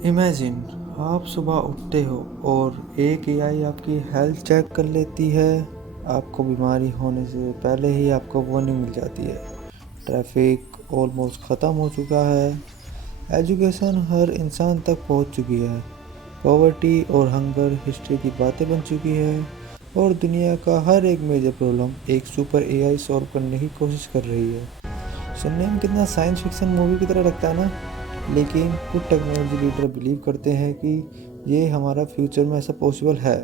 Imagine आप सुबह उठते हो और एक एआई आपकी हेल्थ चेक कर लेती है। आपको बीमारी होने से पहले ही आपको वार्निंग मिल जाती है। ट्रैफिक ऑलमोस्ट ख़त्म हो चुका है। एजुकेशन हर इंसान तक पहुंच चुकी है। पॉवर्टी और हंगर हिस्ट्री की बातें बन चुकी है। और दुनिया का हर एक मेजर प्रॉब्लम एक सुपर एआई सॉल्व करने की कोशिश कर रही है। सुनने में कितना साइंस फिक्शन मूवी की तरह लगता है ना। लेकिन कुछ टेक्नोलॉजी लीडर बिलीव करते हैं कि ये हमारा फ्यूचर में ऐसा पॉसिबल है।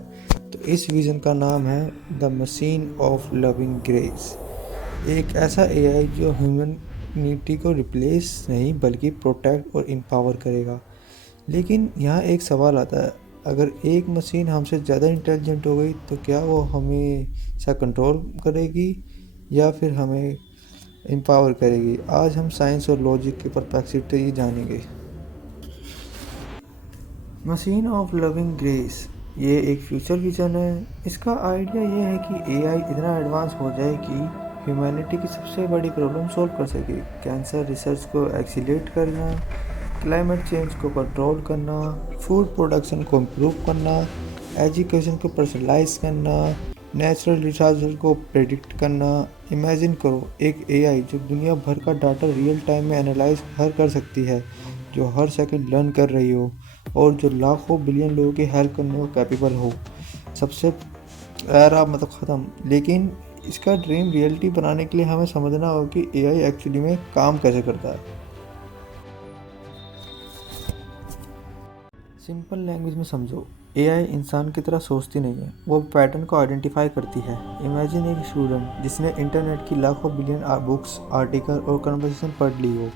तो इस विज़न का नाम है the machine of loving grace. एक ऐसा एआई जो ह्यूमनिटी को रिप्लेस नहीं बल्कि प्रोटेक्ट और एम्पावर करेगा। लेकिन यहाँ एक सवाल आता है, अगर एक मशीन हमसे ज़्यादा इंटेलिजेंट हो गई तो क्या वो हमेशा कंट्रोल करेगी या फिर हमें एम्पावर करेगी। आज हम साइंस और लॉजिक के परप्लेक्सिटी जानेंगे। मशीन ऑफ लविंग ग्रेस ये एक फ्यूचर विजन है। इसका आइडिया ये है कि एआई इतना एडवांस हो जाए कि ह्यूमैनिटी की सबसे बड़ी प्रॉब्लम सॉल्व कर सके। कैंसर रिसर्च को एक्सीलरेट करना, क्लाइमेट चेंज को कंट्रोल करना, फूड प्रोडक्शन को इम्प्रूव करना, एजुकेशन को पर्सनलाइज करना, नेचुरल डिजास्टर को प्रेडिक्ट करना। इमेजिन करो एक एआई जो दुनिया भर का डाटा रियल टाइम में एनालाइज कर सकती है, जो हर सेकंड लर्न कर रही हो और जो लाखों बिलियन लोगों की हेल्प करने को कैपेबल हो। सबसे एरा मतलब ख़त्म। लेकिन इसका ड्रीम रियलिटी बनाने के लिए हमें समझना होगा कि एआई एक्चुअली में काम कैसे करता है। सिंपल लैंग्वेज में समझो, एआई इंसान की तरह सोचती नहीं है, वो पैटर्न को आइडेंटिफाई करती है। इमेजिन एक स्टूडेंट जिसने इंटरनेट की लाखों बिलियन बुक्स, आर्टिकल और कन्वर्सेशन पढ़ ली हो,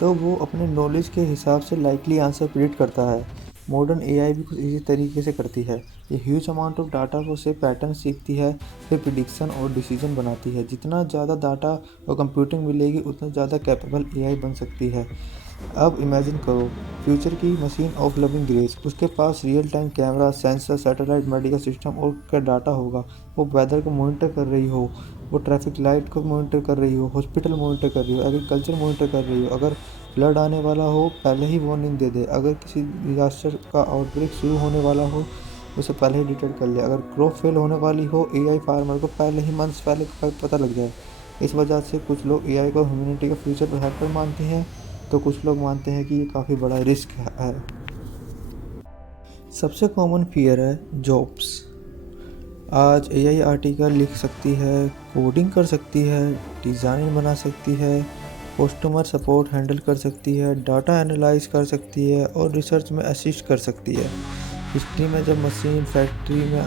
तो वो अपने नॉलेज के हिसाब से लाइकली आंसर प्रिडिक्ट करता है। मॉडर्न एआई भी कुछ इसी तरीके से करती है। ये ह्यूज अमाउंट ऑफ डाटा को से पैटर्न सीखती है, फिर प्रिडिक्शन और डिसीजन बनाती है। जितना ज़्यादा डाटा और कंप्यूटिंग मिलेगी उतना ज़्यादा कैपेबल एआई बन सकती है। अब इमेजिन करो फ्यूचर की मशीन ऑफ लविंग ग्रेस। उसके पास real time camera, sensor, satellite, medical system और का डाटा होगा। वो वेदर को मॉनिटर कर रही हो, वो ट्रैफिक लाइट को मॉनिटर कर रही हो, हॉस्पिटल मॉनिटर कर रही हो, एग्रीकल्चर मॉनिटर कर रही हो। अगर फ्लड आने वाला हो पहले ही वार्निंग दे दे। अगर किसी डिजास्टर का आउटब्रेक शुरू होने वाला हो उसे पहले ही डिटेक्ट कर ले। अगर क्रॉप फेल होने वाली हो, एआई फार्मर को पहले ही मंथ्स पहले पता लग जाए। इस वजह से कुछ लोग एआई को ह्यूमैनिटी का फ्यूचर पर हेल्पर मानते हैं, तो कुछ लोग मानते हैं कि ये काफ़ी बड़ा रिस्क है। सबसे कॉमन फियर है जॉब्स। आज एआई आर्टिकल लिख सकती है, कोडिंग कर सकती है, डिज़ाइन बना सकती है, कस्टमर सपोर्ट हैंडल कर सकती है, डाटा एनालाइज कर सकती है और रिसर्च में असिस्ट कर सकती है। हिस्ट्री में जब मशीन फैक्ट्री में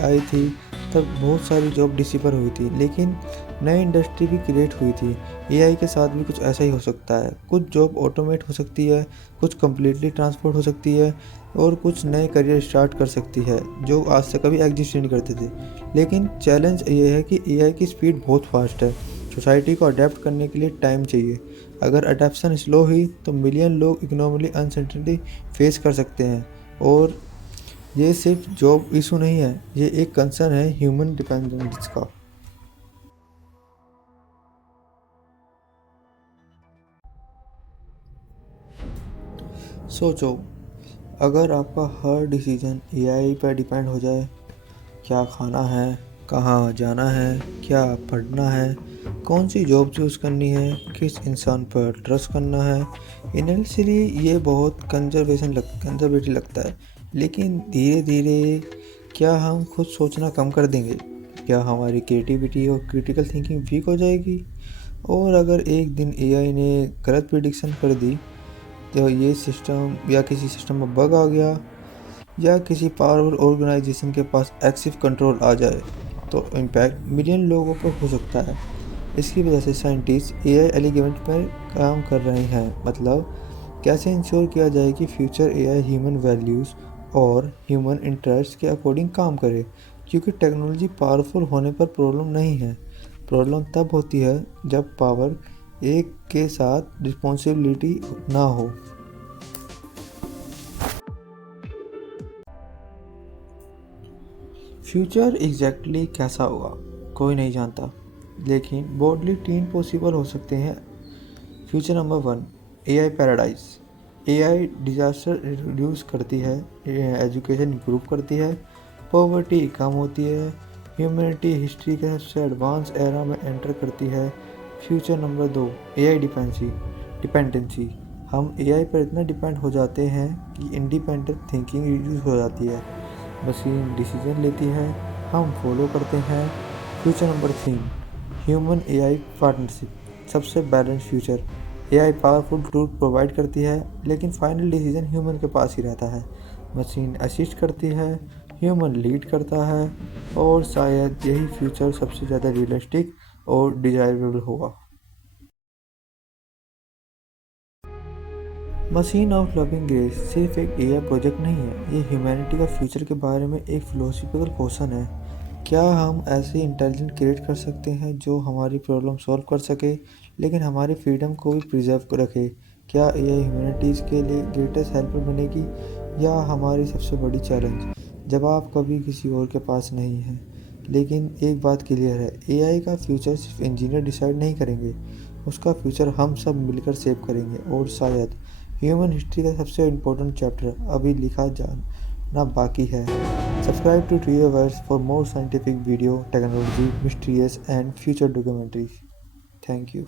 आई थी तब बहुत सारी जॉब डिसअपीयर हुई थी, लेकिन नई इंडस्ट्री भी क्रिएट हुई थी। एआई के साथ भी कुछ ऐसा ही हो सकता है। कुछ जॉब ऑटोमेट हो सकती है, कुछ कम्प्लीटली ट्रांसपोर्ट हो सकती है और कुछ नए करियर स्टार्ट कर सकती है जो आज से कभी एग्जिस्ट नहीं करते थे। लेकिन चैलेंज ये है कि एआई की स्पीड बहुत फास्ट है। सोसाइटी को अडेप्ट करने के लिए टाइम चाहिए। अगर अडेप्शन स्लो हुई तो मिलियन लोग इकोनॉमिकली अनसर्टेनिटी फेस कर सकते हैं। और ये सिर्फ जॉब इशू नहीं है, ये एक कंसर्न है ह्यूमन डिपेंडेंस का। सोचो, अगर आपका हर डिसीजन एआई पर डिपेंड हो जाए, क्या खाना है, कहाँ जाना है, क्या पढ़ना है, कौन सी जॉब चूज़ करनी है, किस इंसान पर ट्रस्ट करना है। इनिशियली ये बहुत कंजर्वेटिव लगता है, लेकिन धीरे धीरे क्या हम खुद सोचना कम कर देंगे? क्या हमारी क्रिएटिविटी और क्रिटिकल थिंकिंग वीक हो जाएगी? और अगर एक दिन एआई ने गलत प्रिडिक्शन कर दी, तो ये सिस्टम या किसी सिस्टम में बग आ गया या किसी पावरफुल ऑर्गेनाइजेशन के पास एक्सिव कंट्रोल आ जाए, तो इम्पैक्ट मिलियन लोगों पर हो सकता है। इसकी वजह से साइंटिस्ट एआई एलिगमेंट पर काम कर रहे हैं। मतलब कैसे इंश्योर किया जाए कि फ्यूचर एआई ह्यूमन वैल्यूज़ और ह्यूमन इंटरेस्ट के अकॉर्डिंग काम करे। क्योंकि टेक्नोलॉजी पावरफुल होने पर प्रॉब्लम नहीं है, प्रॉब्लम तब होती है जब पावर एक के साथ रिस्पॉन्सिबिलिटी ना हो। फ्यूचर एग्जैक्टली कैसा होगा कोई नहीं जानता, लेकिन बोल्डली तीन पॉसिबल हो सकते हैं। Future number 1, AI paradise. AI disaster reduce करती है, एजुकेशन इंप्रूव करती है, पॉवर्टी कम होती है, ह्यूमैनिटी हिस्ट्री के सबसे एडवांस एरा में एंटर करती है। Future number 2, AI dependency. हम एआई पर इतना डिपेंड हो जाते हैं कि इंडिपेंडेंट थिंकिंग रिड्यूस हो जाती है। मशीन डिसीजन लेती है, हम फॉलो करते हैं। Future number 3, human AI partnership. सबसे balance future. AI powerful tool provide करती है, लेकिन फाइनल डिसीजन ह्यूमन के पास ही रहता है। मशीन असिस्ट करती है, ह्यूमन लीड करता है, और शायद यही फ्यूचर सबसे ज़्यादा रियलिस्टिक और डिजायरेबल होगा। मशीन ऑफ लविंग ग्रेस सिर्फ एक एआई प्रोजेक्ट नहीं है, ये ह्यूमैनिटी का फ्यूचर के बारे में एक फिलोसफिकल क्वेश्चन है। क्या हम ऐसे इंटेलिजेंट क्रिएट कर सकते हैं जो हमारी प्रॉब्लम सॉल्व कर सके, लेकिन हमारी फ्रीडम को भी प्रिजर्व रखे? क्या एआई ह्यूमैनिटीज़ के लिए ग्रेटेस्ट हेल्पर बनेगी, या हमारी सबसे बड़ी चैलेंज? जवाब कभी किसी और के पास नहीं है, लेकिन एक बात क्लियर है, एआई का फ्यूचर सिर्फ इंजीनियर डिसाइड नहीं करेंगे, उसका फ्यूचर हम सब मिलकर सेव करेंगे। और शायद ह्यूमन हिस्ट्री का सबसे इम्पोर्टेंट चैप्टर अभी लिखा जाना बाकी है। Subscribe to Trioverse for more scientific video, technology, mysterious and future documentaries. Thank you.